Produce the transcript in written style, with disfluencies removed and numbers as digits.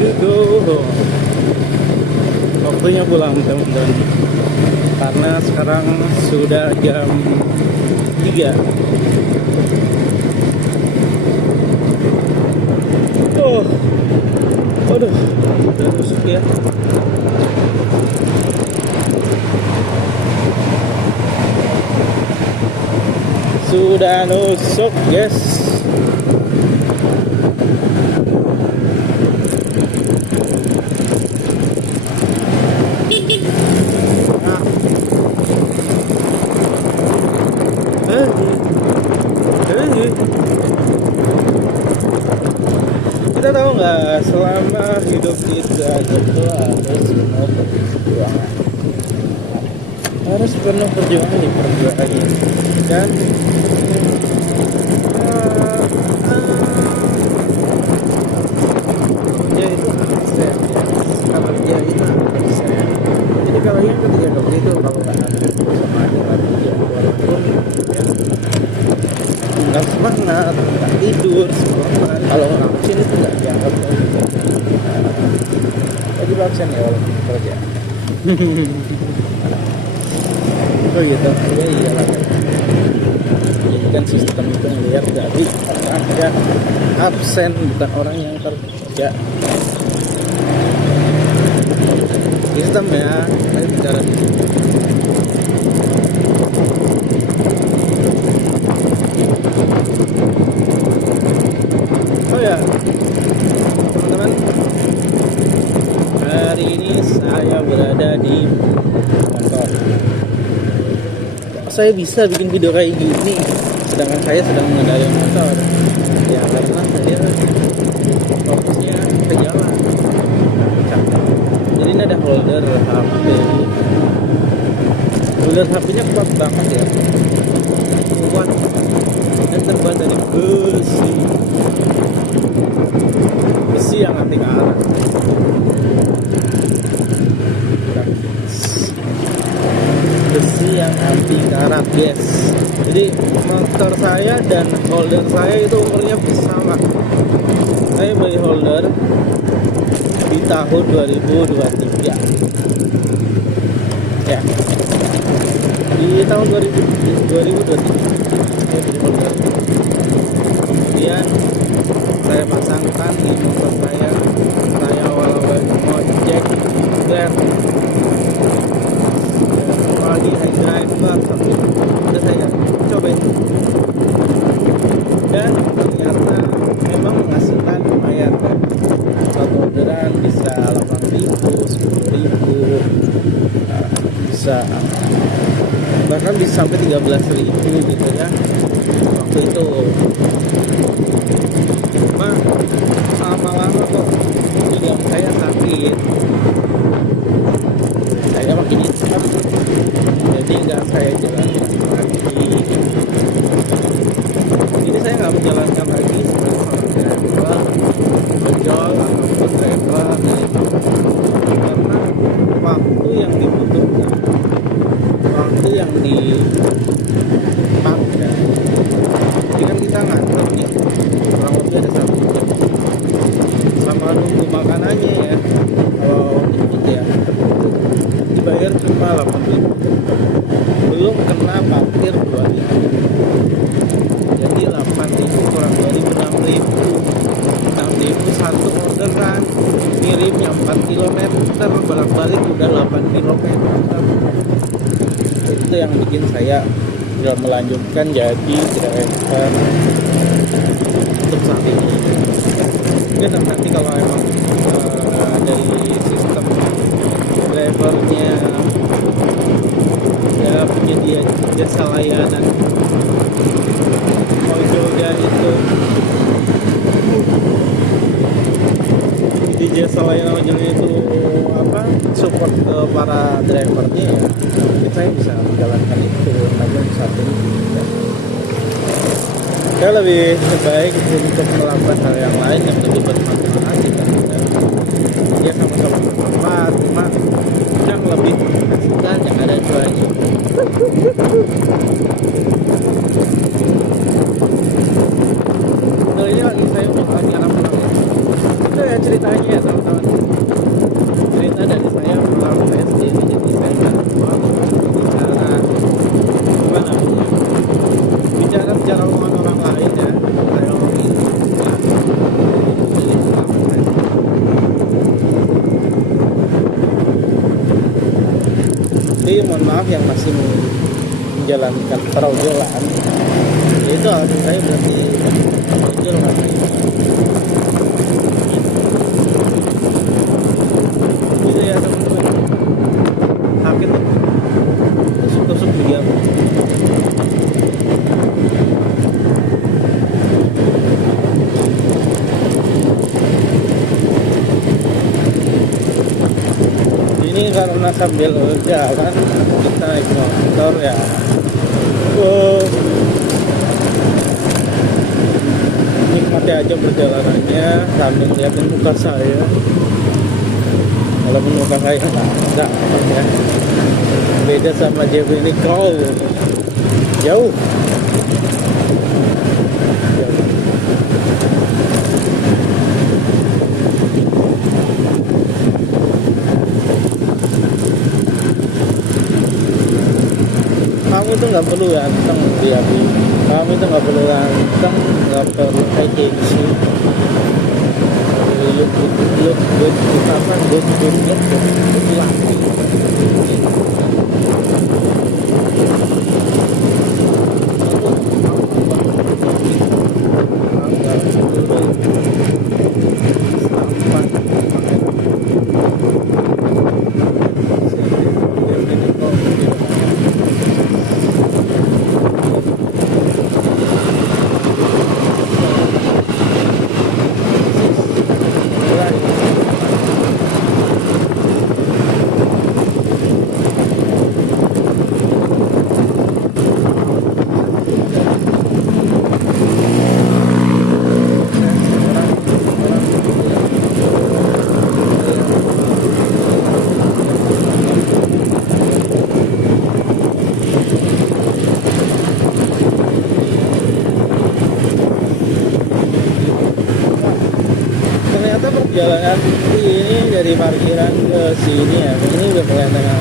to go home. Waktunya pulang teman-teman, karena sekarang sudah jam 3. Oh, aduh, udah busuk ya. Sudah nusuk, yes. Kita tahu nggak, selama hidup kita itu harus penuh perjuangan, harus penuh perjuangan nih, perjuangannya. Dan dia itu absen ya, kalau dia itu absen. Jadi kalau yang ketiga dokter itu kalau nggak absen sama aja kan dia, walaupun ya nggak semangat, nggak tidur semangat. Kalau absen itu nggak dianggap lagi absen ya walaupun kerja. Oh gitu, ya iyalah. Jadi kan sistem itu ngelihat dari orang yang absen, bukan orang yang kerja. Sistem ya, saya bicara di sini. Oh ya, teman-teman, hari ini saya berada di kantor. Saya bisa bikin video kayak gini sedangkan saya sedang mengendarai motor ya, karena saya fokusnya ke jalan. Jadi ini ada holder HP. Holder HP-nya kuat banget ya, kuat dan terbuat dari besi yang anti karat. Besi yang anti karat, guys. Jadi motor saya dan holder saya itu umurnya sama. Saya beli holder di tahun 2023 ya, di tahun 2023 saya beli holder. Kemudian saya pasangkan di motor saya awal-awal ngojek Grab lagi high driver, tapi udah saya cobain dan ternyata memang menghasilkan lumayan. Satu orderan bisa 8.000, 10.000, bisa bahkan bisa sampai 13.000 gitu ya waktu itu. Cuma lama-lama kok pinggang saya sakit, saya makin hitam, jadi nggak saya jalankan lagi. Jadi saya nggak menjalankan lagi sebagai seorang driver ojol ataupun driver dari karena waktu yang dibutuhkan, waktu yang dipakai. Jadi kan kita ngantor nih kurang lebih ada 1 jam sama nunggu makanannya ya. Kalau ikut ya dibayar cuma 8.000, belum kena parkir 2.000. Jadi 8.000 kurang 2.000, 6.000 satu orderan, ngirimnya 4 km, bolak-balik udah 8 km. Itu yang bikin saya tidak melanjutkan jadi driver untuk saat ini. Mungkin nanti kalau emang dari sistem drivernya ya, penyedia jasa layanan ojolnya itu, di jasa layanan ojolnya itu apa, support ke para drivernya ya, mungkin saya bisa menjalankan itu. Namun saat ini ya lebih baik untuk melakukan hal yang lain yang lebih bermanfaat gitu. Ya sama-sama bermanfaat, cuma yang lebih mengasihkan yang ada duanya. Ini lagi saya lagi anak menang. Itu ya ceritanya ya teman-teman. mohon maaf yang masih menjalankan peraujolan, itu harus saya berarti ojol lagi. Gitu ya teman-teman, sakit tusuk-tusuk juga. Ini karena sambil jalan kita naik motor ya, nikmati aja perjalanannya sambil lihatin muka saya. Walaupun muka saya nggak ya, beda sama Jeff ini jauh. Jauh. Kamu itu nggak perlu ganteng dia, kamu itu nggak perlu ganteng, nggak perlu agensi, look good apa good laki. Ternyata perjalanan ini dari parkiran ke sini ya, ini udah mulai tengah